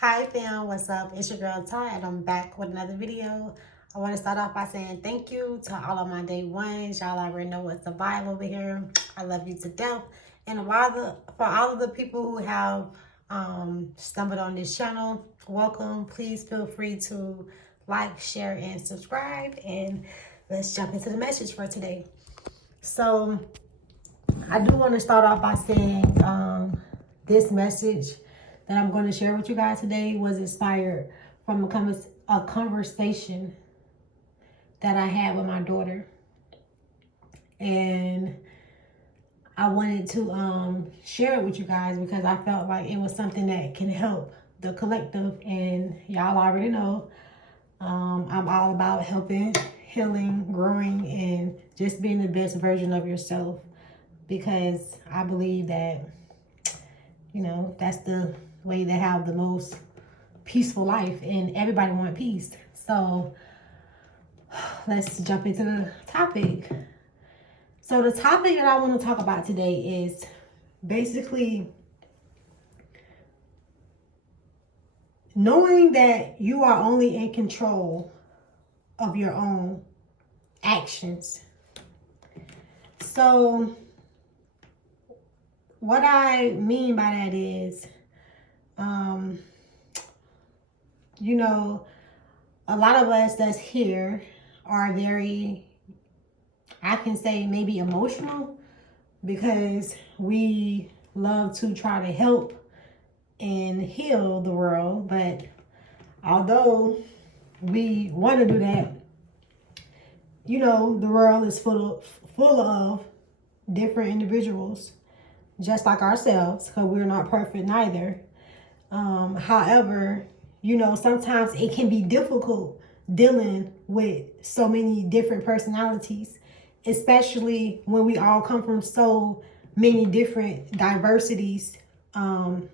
Hi fam, what's up? It's your girl Ty and I'm back with another video. I want to start off by saying thank you to all of my day ones. Y'all already know what's the vibe over here. I love you to death. And for all of the people who have stumbled on this channel, welcome. Please feel free to like, share, and subscribe. And let's jump into the message for today. So I do want to start off by saying this message that I'm going to share with you guys today was inspired from a conversation that I had with my daughter. And I wanted to share it with you guys because I felt like it was something that can help the collective. And y'all already know I'm all about helping, healing, growing, and just being the best version of yourself. Because I believe that, that's the way to have the most peaceful life, and everybody wants peace. So let's jump into the topic. So the topic that I want to talk about today is basically knowing that you are only in control of your own actions. So what I mean by that is, a lot of us that's here are very, I can say maybe emotional, because we love to try to help and heal the world. But although we want to do that, the world is full of different individuals, just like ourselves, because we're not perfect neither. However, sometimes it can be difficult dealing with so many different personalities, especially when we all come from so many different diversity of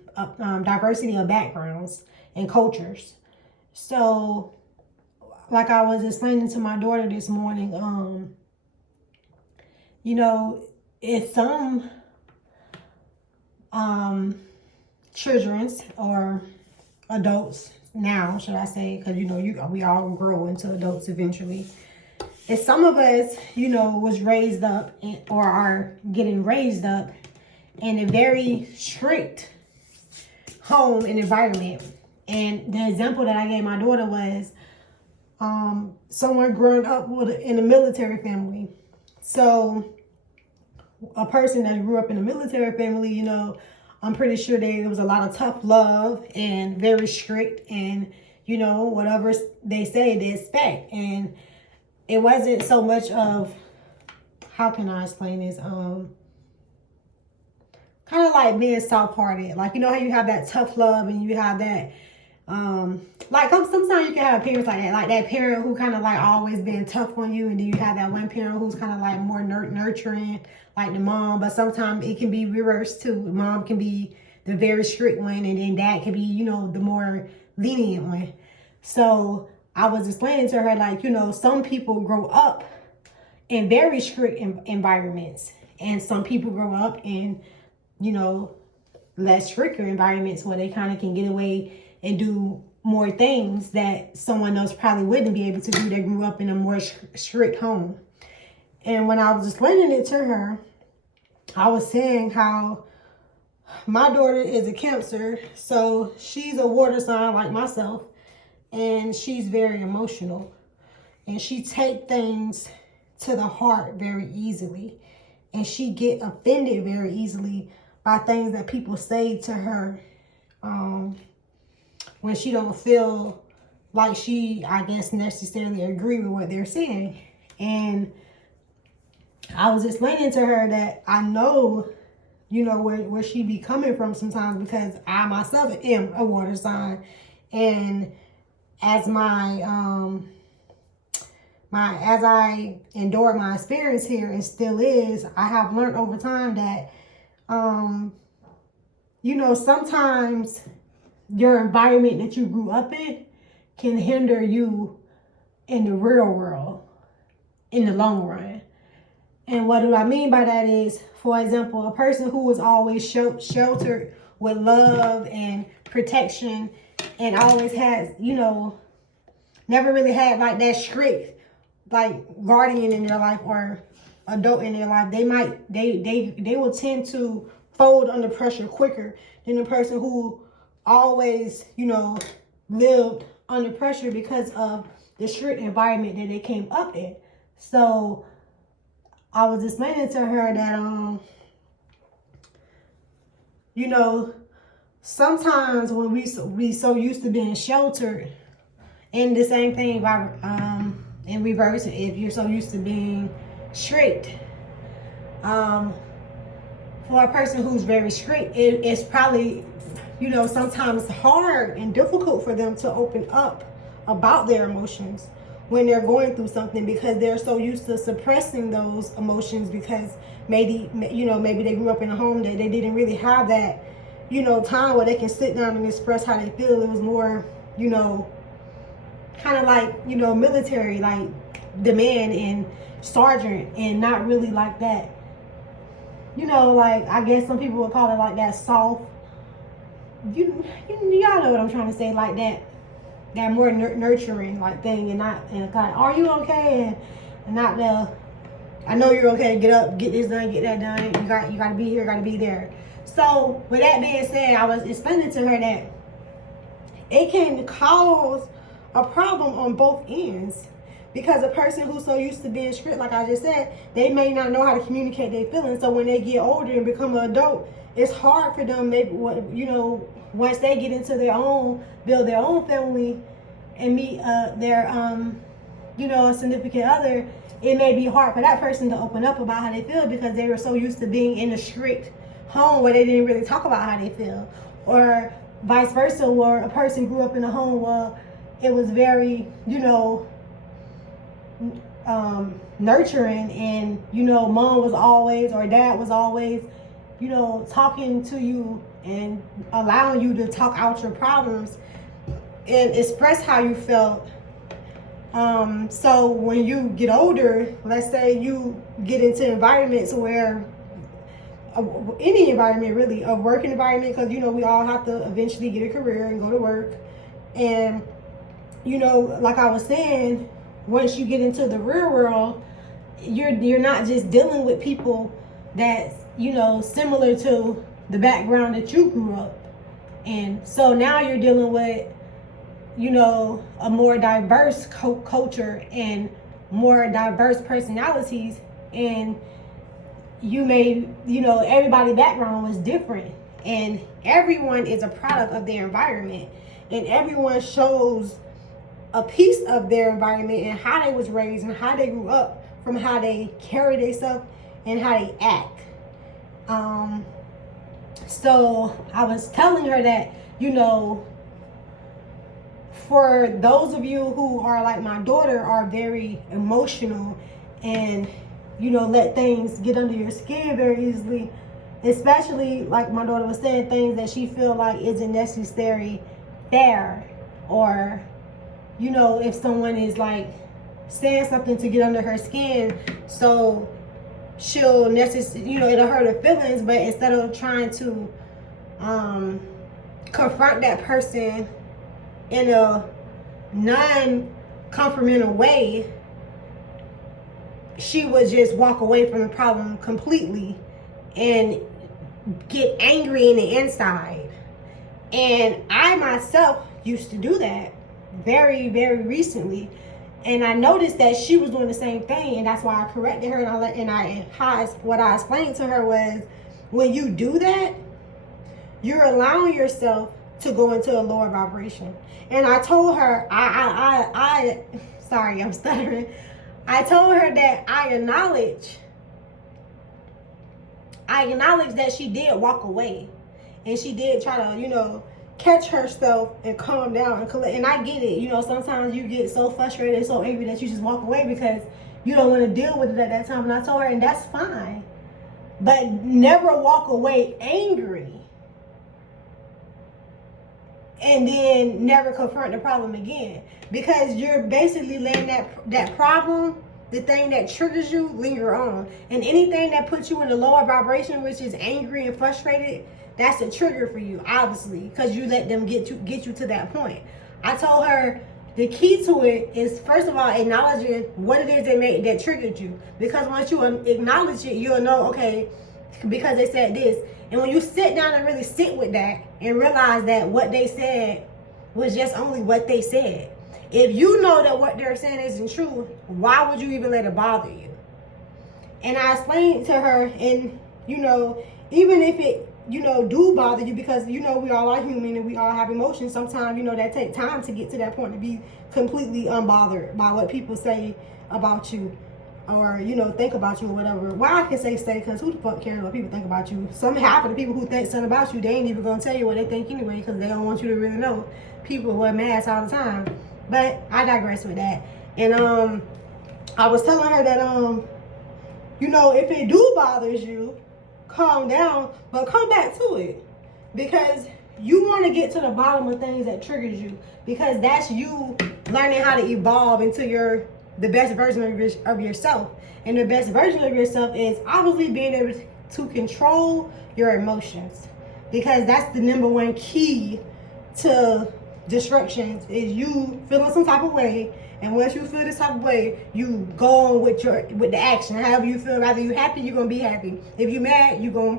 backgrounds and cultures. So, like I was explaining to my daughter this morning, if some children's or adults now, should I say, because we all grow into adults eventually. If some of us, was raised up or are getting raised up in a very strict home and environment, and the example that I gave my daughter was someone growing up in a military family. So a person that grew up in a military family, I'm pretty sure there was a lot of tough love and very strict, and whatever they say they expect. And it wasn't so much of, how can I explain this, kind of like being soft-hearted. Like, how you have that tough love and you have that like sometimes you can have parents like that parent who kind of like always being tough on you, and then you have that one parent who's kind of like more nurturing, like the mom. But sometimes it can be reversed too. Mom can be the very strict one, and then dad can be the more lenient one. So I was explaining to her, like, some people grow up in very strict environments, and some people grow up in less stricter environments where they kind of can get away and do more things that someone else probably wouldn't be able to do that grew up in a more strict home. And when I was explaining it to her, I was saying how my daughter is a Cancer, so she's a water sign like myself, and she's very emotional, and she take things to the heart very easily, and she get offended very easily by things that people say to her, when she don't feel like she, I guess, necessarily agree with what they're saying. And I was explaining to her that I know, where she be coming from sometimes, because I myself am a water sign. And as as I endured my experience here, and still is, I have learned over time that, sometimes your environment that you grew up in can hinder you in the real world in the long run. And what do I mean by that is, for example, a person who was always sheltered with love and protection and always has, you know, never really had like that strict like guardian in their life or adult in their life, they will tend to fold under pressure quicker than the person who always, you know, lived under pressure because of the strict environment that they came up in. So I was explaining to her that you know, sometimes when we so used to being sheltered, and the same thing by in reverse, if you're so used to being strict, for a person who's very strict, it's probably, you know, sometimes hard and difficult for them to open up about their emotions when they're going through something, because they're so used to suppressing those emotions, because maybe, you know, maybe they grew up in a home that they didn't really have that, you know, time where they can sit down and express how they feel. It was more, you know, kind of like, you know, military, like demand and sergeant, and not really like that, you know, like, I guess some people would call it like that soft, y'all know what I'm trying to say, like that more nurturing like thing, and not, and kind of, are you okay, and not the, I know you're okay, get up, get this done, get that done, you got to be here, got to be there. So with that being said, I was explaining to her that it can cause a problem on both ends, because a person who's so used to being strict, like I just said, they may not know how to communicate their feelings. So when they get older and become an adult, it's hard for them, maybe, you know, once they get into their own, build their own family and meet their you know, a significant other, it may be hard for that person to open up about how they feel, because they were so used to being in a strict home where they didn't really talk about how they feel. Or vice versa, where a person grew up in a home where it was very, you know, nurturing, and, you know, mom was always, or dad was always, you know, talking to you and allowing you to talk out your problems and express how you felt. So when you get older, let's say you get into environments where, any environment really, a working environment, because, you know, we all have to eventually get a career and go to work. And, you know, like I was saying, once you get into the real world, you're not just dealing with people that's, you know, similar to the background that you grew up in. So now you're dealing with, you know, a more diverse culture and more diverse personalities, and you may, you know, everybody's background was different, and everyone is a product of their environment, and everyone shows a piece of their environment and how they was raised and how they grew up, from how they carry themselves and how they act. So I was telling her that, you know, for those of you who are like my daughter, are very emotional and, you know, let things get under your skin very easily, especially like my daughter was saying, things that she feel like isn't necessary there, or, you know, if someone is like saying something to get under her skin, so she'll you know, it'll hurt her feelings, but instead of trying to confront that person in a non-confrontational way, she would just walk away from the problem completely and get angry in the inside. And I myself used to do that very, very recently, and I noticed that she was doing the same thing, and that's why I corrected her. What I explained to her was, when you do that, you're allowing yourself to go into a lower vibration. And I told her, sorry, I'm stuttering. I told her that I acknowledge that she did walk away, and she did try to, you know, catch herself and calm down and collect. And I get it, you know, sometimes you get so frustrated and so angry that you just walk away because you don't want to deal with it at that time. And I told her, and that's fine, but never walk away angry and then never confront the problem again, because you're basically letting that problem, the thing that triggers you, linger on. And anything that puts you in a lower vibration, which is angry and frustrated, that's a trigger for you, obviously, because you let them get you to that point. I told her the key to it is, first of all, acknowledging what it is that triggered you. Because once you acknowledge it, you'll know, okay, because they said this. And when you sit down and really sit with that and realize that what they said was just only what they said. If you know that what they're saying isn't true, why would you even let it bother you? And I explained to her, and, you know, even if it, you know, do bother you, because, you know, we all are human and we all have emotions. Sometimes, you know, that take time to get to that point to be completely unbothered by what people say about you, or, you know, think about you or whatever. Why I can say because who the fuck cares what people think about you? Half of the people who think something about you, they ain't even gonna tell you what they think anyway, because they don't want you to really know. People wear masks all the time. But I digress with that. And I was telling her that you know, if it do bothers you, calm down, but come back to it, because you want to get to the bottom of things that triggers you, because that's you learning how to evolve into the best version of yourself. And the best version of yourself is obviously being able to control your emotions, because that's the number one key to destructions, is you feeling some type of way. And once you feel this type of way, you go on with the action. However you feel, rather you happy, you're gonna be happy. If you mad, you're gonna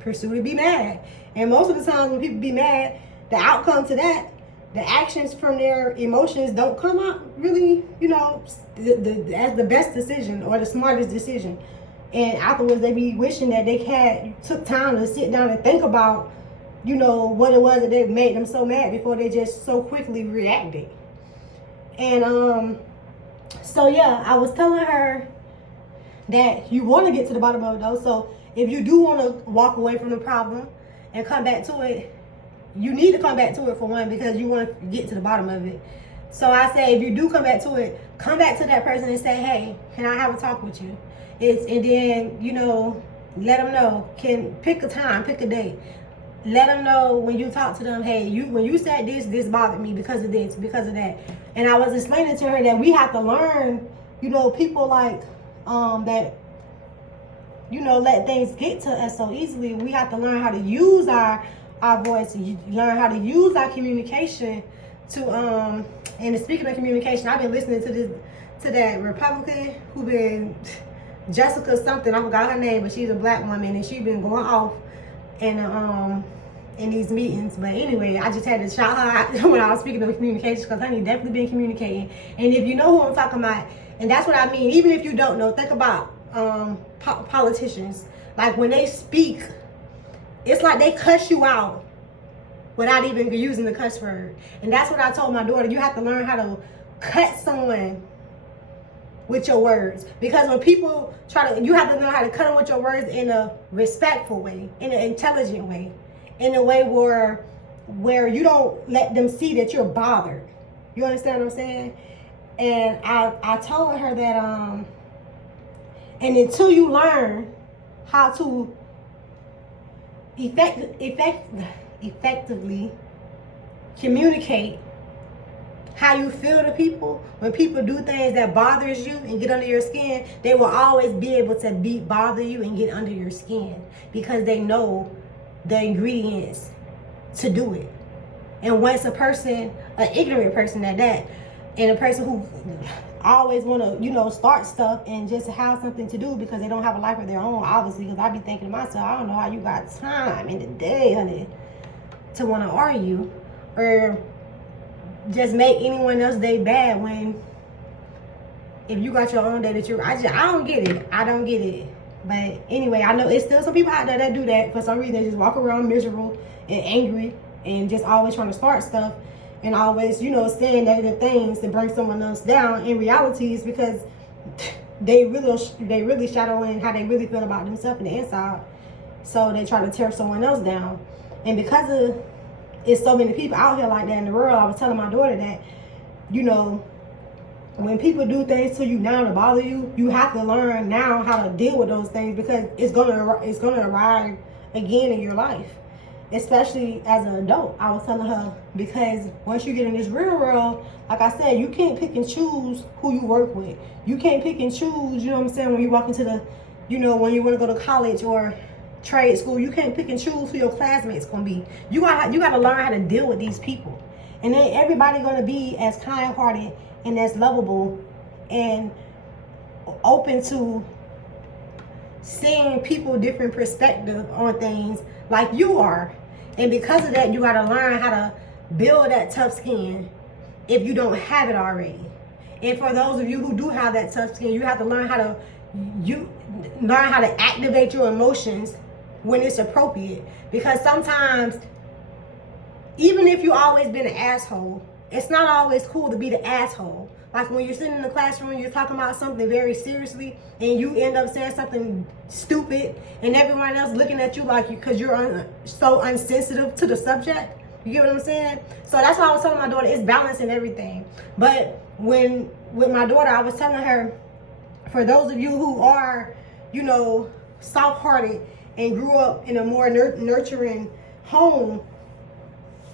pursue to be mad. And most of the time when people be mad, the outcome to that, the actions from their emotions don't come out really, you know, as the best decision or the smartest decision. And afterwards, they be wishing that they took time to sit down and think about, you know, what it was that made them so mad before they just so quickly reacted. And so yeah, I was telling her that you want to get to the bottom of it though. So if you do want to walk away from the problem and come back to it, you need to come back to it for one, because you want to get to the bottom of it. So I say, if you do come back to it, come back to that person and say, hey, can I have a talk with you? And then, you know, let them know, pick a time, pick a date. Let them know when you talk to them, hey, when you said this bothered me because of this, because of that. And I was explaining to her that we have to learn, you know, people like that, you know, let things get to us so easily. We have to learn how to use our voice, learn how to use our communication to and speaking of communication, I've been listening to that Republican who been Jessica something, I forgot her name, but she's a black woman, and she's been going off in these meetings. But anyway, I just had to shout her out when I was speaking of communication, because honey definitely been communicating. And if you know who I'm talking about, and that's what I mean, even if you don't know, think about politicians. Like when they speak, it's like they cuss you out without even using the cuss word. And that's what I told my daughter. You have to learn how to cut someone with your words, because when people you have to learn how to cut them with your words in a respectful way, in an intelligent way, in a way where you don't let them see that you're bothered. You understand what I'm saying? And I told her that and until you learn how to effectively communicate how you feel to people, when people do things that bothers you and get under your skin, they will always be able to bother you and get under your skin, because they know the ingredients to do it. And once a person, an ignorant person at that, and a person who always want to, you know, start stuff and just have something to do because they don't have a life of their own, obviously, because I be thinking to myself, I don't know how you got time in the day, honey, to want to argue or just make anyone else's day bad, when if you got your own day that I don't get it. I don't get it. But anyway, I know it's still some people out there that do that for some reason. They just walk around miserable and angry and just always trying to start stuff and always, you know, saying negative things to bring someone else down. In reality, it's because they really shadowing how they really feel about themselves in the inside. So they try to tear someone else down. And because of it's so many people out here like that in the world, I was telling my daughter that, you know, when people do things to you now to bother you, you have to learn now how to deal with those things, because it's gonna arrive again in your life, especially as an adult. I was telling her, because once you get in this real world, like I said, you can't pick and choose who you work with. You can't pick and choose, you know what I'm saying, when you walk into the, you know, when you want to go to college or trade school. You can't pick and choose who your classmates gonna be. You gotta learn how to deal with these people. And then everybody gonna be as kind-hearted and as lovable and open to seeing people different perspective on things like you are. And because of that, you gotta learn how to build that tough skin if you don't have it already. And for those of you who do have that tough skin, you have to learn how to activate your emotions when it's appropriate. Because sometimes, even if you always been an asshole, it's not always cool to be the asshole. Like when you're sitting in the classroom, you're talking about something very seriously, and you end up saying something stupid, and everyone else looking at you like you, because you're so unsensitive to the subject. You get what I'm saying? So that's why I was telling my daughter, it's balance in everything. But with my daughter, I was telling her, for those of you who are, soft-hearted and grew up in a more nurturing home,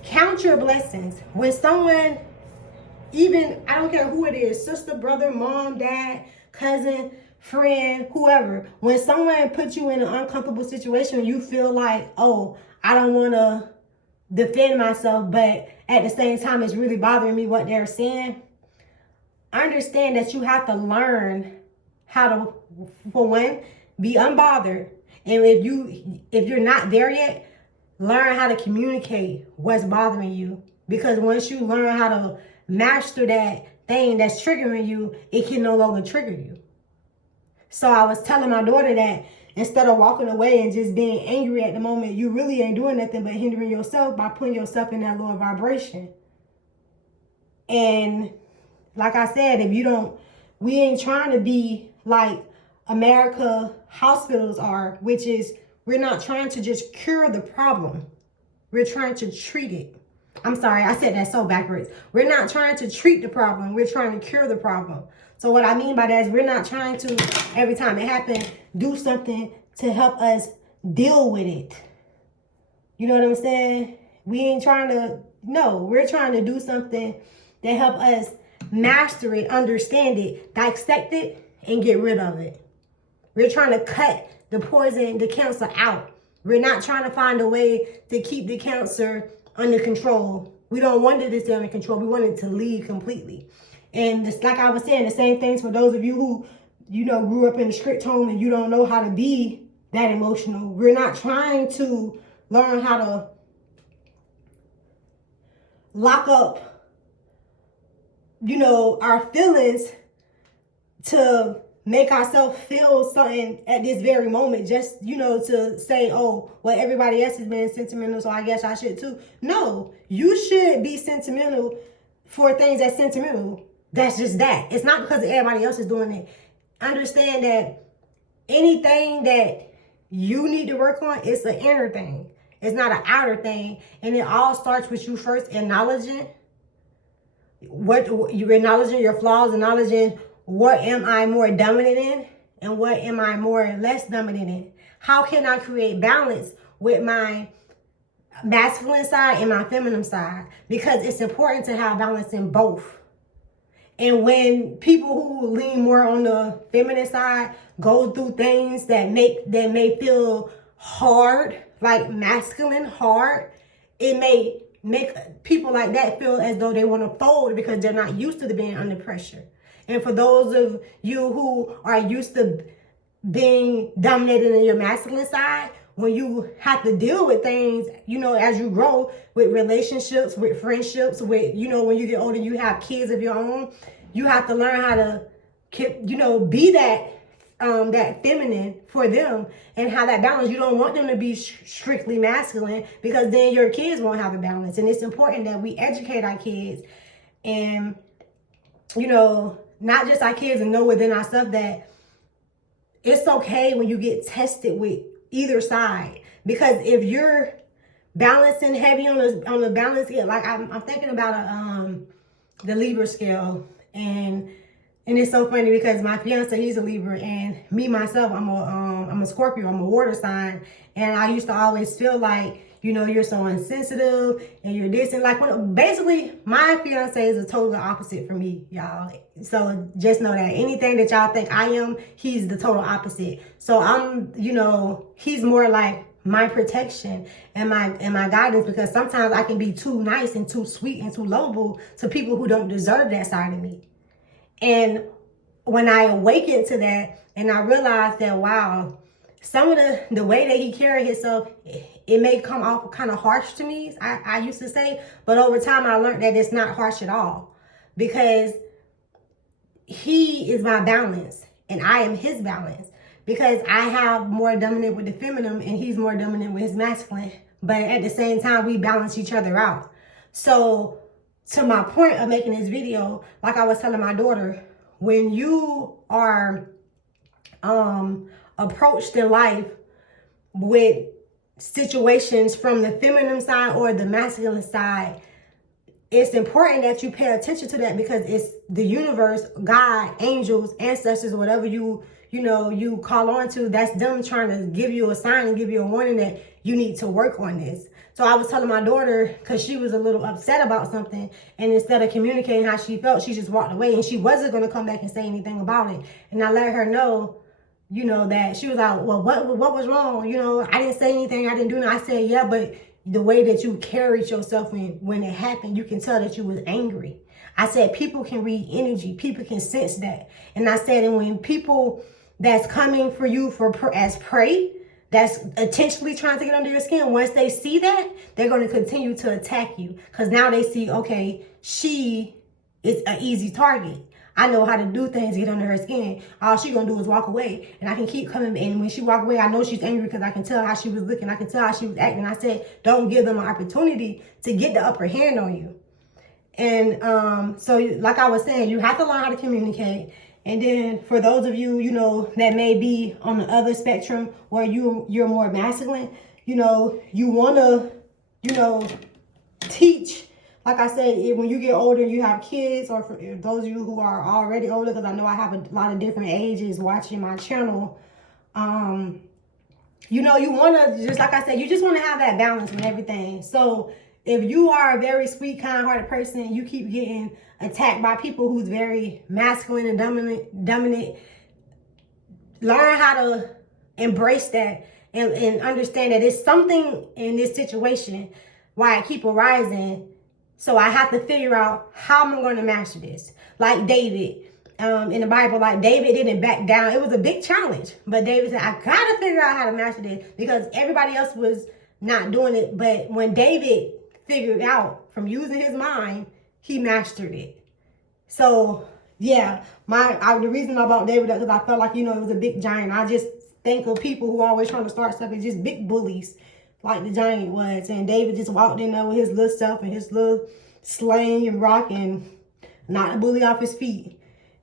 count your blessings. When someone, even, I don't care who it is, sister, brother, mom, dad, cousin, friend, whoever, when someone puts you in an uncomfortable situation, you feel like, oh, I don't want to defend myself, but at the same time, it's really bothering me what they're saying. Understand that you have to learn how to, for one, be unbothered. And if you're not there yet, learn how to communicate what's bothering you. Because once you learn how to master that thing that's triggering you, it can no longer trigger you. So I was telling my daughter that instead of walking away and just being angry at the moment, you really ain't doing nothing but hindering yourself by putting yourself in that lower vibration. And like I said, we ain't trying to be like America hospitals are, which is, we're not trying to just cure the problem. We're trying to treat it. I'm sorry, I said that so backwards. We're not trying to treat the problem. We're trying to cure the problem. So what I mean by that is we're not trying to, every time it happens, do something to help us deal with it. You know what I'm saying? We ain't trying to, no, we're trying to do something to help us master it, understand it, dissect it, and get rid of it. We're trying to cut the poison, the cancer out. We're not trying to find a way to keep the cancer under control. We don't want it to stay under control. We want it to leave completely. And just like I was saying, the same things for those of you who, grew up in a strict home and you don't know how to be that emotional. We're not trying to learn how to lock up, our feelings to make ourselves feel something at this very moment, just, to say, oh, well, everybody else is being sentimental, so I guess I should too. No, you should be sentimental for things that's sentimental. That's just that. It's not because everybody else is doing it. Understand that anything that you need to work on, it's an inner thing. It's not an outer thing. And it all starts with you first acknowledging you're acknowledging your flaws, acknowledging what am I more dominant in and what am I more less dominant in. How can I create balance with my masculine side and my feminine side? Because it's important to have balance in both. And when people who lean more on the feminine side go through things that may feel hard, like masculine hard, it may make people like that feel as though they want to fold because they're not used to being under pressure. And for those of you who are used to being dominated in your masculine side, when you have to deal with things, as you grow with relationships, with friendships, with, when you get older, you have kids of your own, you have to learn how to, be that feminine for them and have that balance. You don't want them to be strictly masculine because then your kids won't have a balance. And it's important that we educate our kids and, not just our kids, and know within ourselves that it's okay when you get tested with either side. Because if you're balancing heavy on the balance scale, like I'm thinking about the Libra scale, and it's so funny because my fiance, he's a Libra, and me myself, I'm a Scorpio, I'm a water sign, and I used to always feel like you know, you're so insensitive and you're this. And like, basically, my fiance is a total opposite for me, y'all. So just know that anything that y'all think I am, he's the total opposite. So I'm, you know, he's more like my protection and my guidance, because sometimes I can be too nice and too sweet and too lovable to people who don't deserve that side of me. And when I awakened to that and I realized that, wow, some of the way that he carried himself, it may come off kind of harsh to me, I used to say, but over time I learned that it's not harsh at all, because he is my balance and I am his balance, because I have more dominant with the feminine and he's more dominant with his masculine, but at the same time we balance each other out. So to my point of making this video, like I was telling my daughter, when you are approached in life with situations from the feminine side or the masculine side, it's important that you pay attention to that, because it's the universe, God, angels, ancestors, whatever you call on to, that's them trying to give you a sign and give you a warning that you need to work on this. So I was telling my daughter, because she was a little upset about something, and instead of communicating how she felt, she just walked away, and she wasn't going to come back and say anything about it. And I let her know, you know, that she was like, well, what was wrong? You know, I didn't say anything. I didn't do nothing. I said, yeah, but the way that you carried yourself when it happened, you can tell that you was angry. I said, people can read energy. People can sense that. And I said, and when people that's coming for you as prey, that's intentionally trying to get under your skin, once they see that, they're going to continue to attack you. Because now they see, okay, she is an easy target. I know how to do things to get under her skin. All she gonna do is walk away. And I can keep coming. And when she walk away, I know she's angry because I can tell how she was looking. I can tell how she was acting. I said, don't give them an opportunity to get the upper hand on you. And so like I was saying, you have to learn how to communicate. And then for those of you, you know, that may be on the other spectrum where you're more masculine, you know, you want to, you know, teach. Like I said, when you get older, you have kids, or for those of you who are already older, because I know I have a lot of different ages watching my channel, you know, you want to, just like I said, you just want to have that balance with everything. So if you are a very sweet, kind-hearted person, you keep getting attacked by people who's very masculine and dominant, learn how to embrace that and understand that it's something in this situation why I keep arising. So I have to figure out how I'm going to master this. Like David, in the Bible, like David didn't back down. It was a big challenge, but David said, I got to figure out how to master this, because everybody else was not doing it. But when David figured out from using his mind, he mastered it. So yeah, the reason about David is because I felt like, you know, it was a big giant. I just think of people who are always trying to start stuff as just big bullies, like the giant was. And David just walked in there with his little stuff and his little sling and rock and knocked the bully off his feet.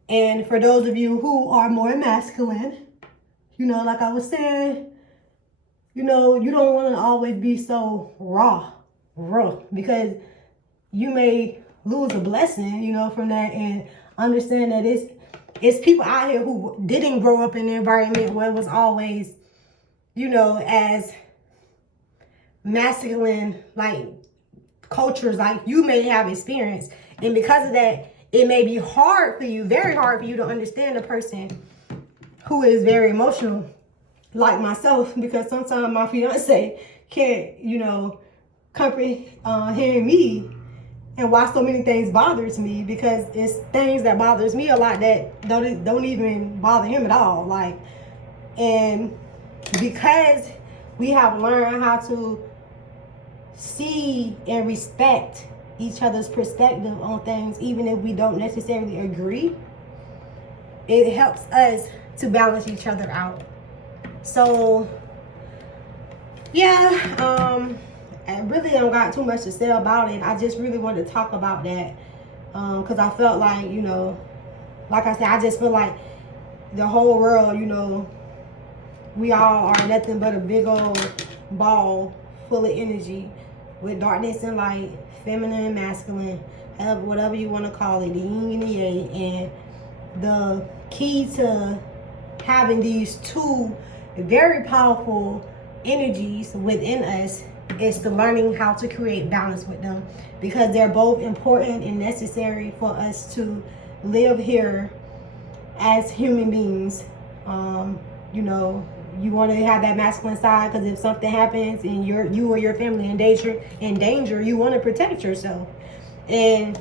And for those of you who are more masculine, you know, like I was saying, you know, you don't want to always be so rough, because you may lose a blessing, you know, from that. And understand that it's people out here who didn't grow up in an environment where it was always, you know, as masculine, like cultures like you may have experienced. And because of that, it may be hard for you, very hard for you to understand a person who is very emotional, like myself, because sometimes my fiance can't, you know, comprehend me and why so many things bothers me, because it's things that bothers me a lot that don't even bother him at all. Like, and because we have learned how to see and respect each other's perspective on things, even if we don't necessarily agree, it helps us to balance each other out. So yeah, I really don't got too much to say about it. I just really wanted to talk about that, because I felt like, you know, like I said, I just feel like the whole world, you know, we all are nothing but a big old ball full of energy with darkness and light, feminine and masculine, whatever you want to call it, the yin and the yang. And the key to having these two very powerful energies within us It's to learning how to create balance with them, because they're both important and necessary for us to live here as human beings. You know, you want to have that masculine side, because if something happens and you or your family in danger, you want to protect yourself. And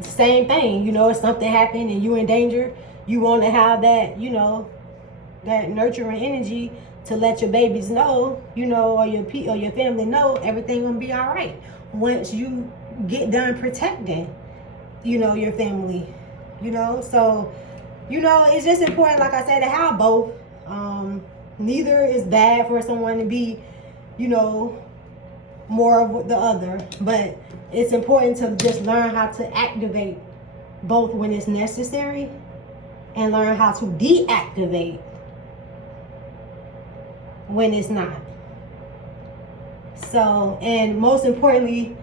same thing, you know, if something happened and you in danger, you want to have that, you know, that nurturing energy to let your babies know, you know, or your family know everything gonna be all right once you get done protecting, you know, your family, you know. So, you know, it's just important, like I said, to have both. Neither is bad for someone to be, you know, more of the other, but it's important to just learn how to activate both when it's necessary, and learn how to deactivate when it's not. So, and most importantly,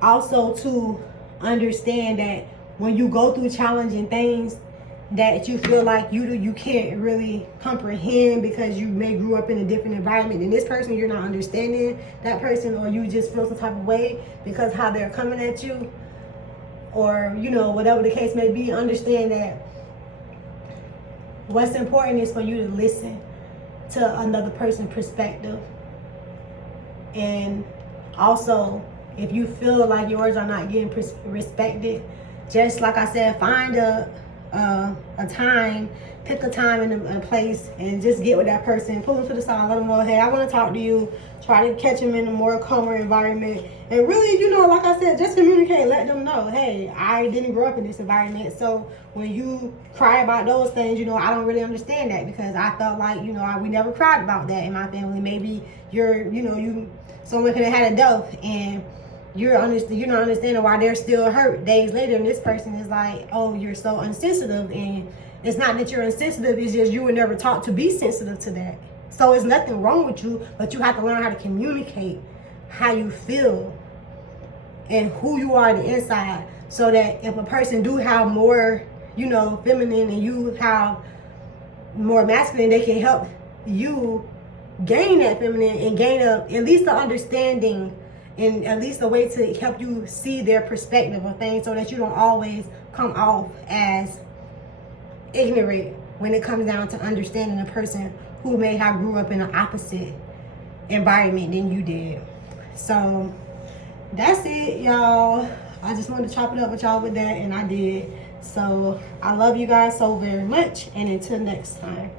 also to understand that when you go through challenging things that you feel like you can't really comprehend, because you may grew up in a different environment than this person, you're not understanding that person, or you just feel some type of way because how they're coming at you, or, you know, whatever the case may be, understand that what's important is for you to listen to another person's perspective. And also, if you feel like yours are not getting respected, just like I said, find a time, pick a time and a place, and just get with that person, pull them to the side, let them know, hey, I want to talk to you. Try to catch them in a more calmer environment, and really, you know, like I said, just communicate. Let them know, hey, I didn't grow up in this environment, so when you cry about those things, you know, I don't really understand that, because I felt like, you know, we never cried about that in my family. Maybe someone could have had a death, and you're not understanding why they're still hurt days later, and this person is like, oh, you're so insensitive. And it's not that you're insensitive, it's just you were never taught to be sensitive to that. So it's nothing wrong with you, but you have to learn how to communicate how you feel and who you are on the inside, so that if a person do have more, you know, feminine, and you have more masculine, they can help you gain that feminine and gain at least the understanding, and at least a way to help you see their perspective of things, so that you don't always come off as ignorant when it comes down to understanding a person who may have grew up in an opposite environment than you did. So that's it, y'all. I just wanted to chop it up with y'all with that, and I did. So I love you guys so very much, and until next time.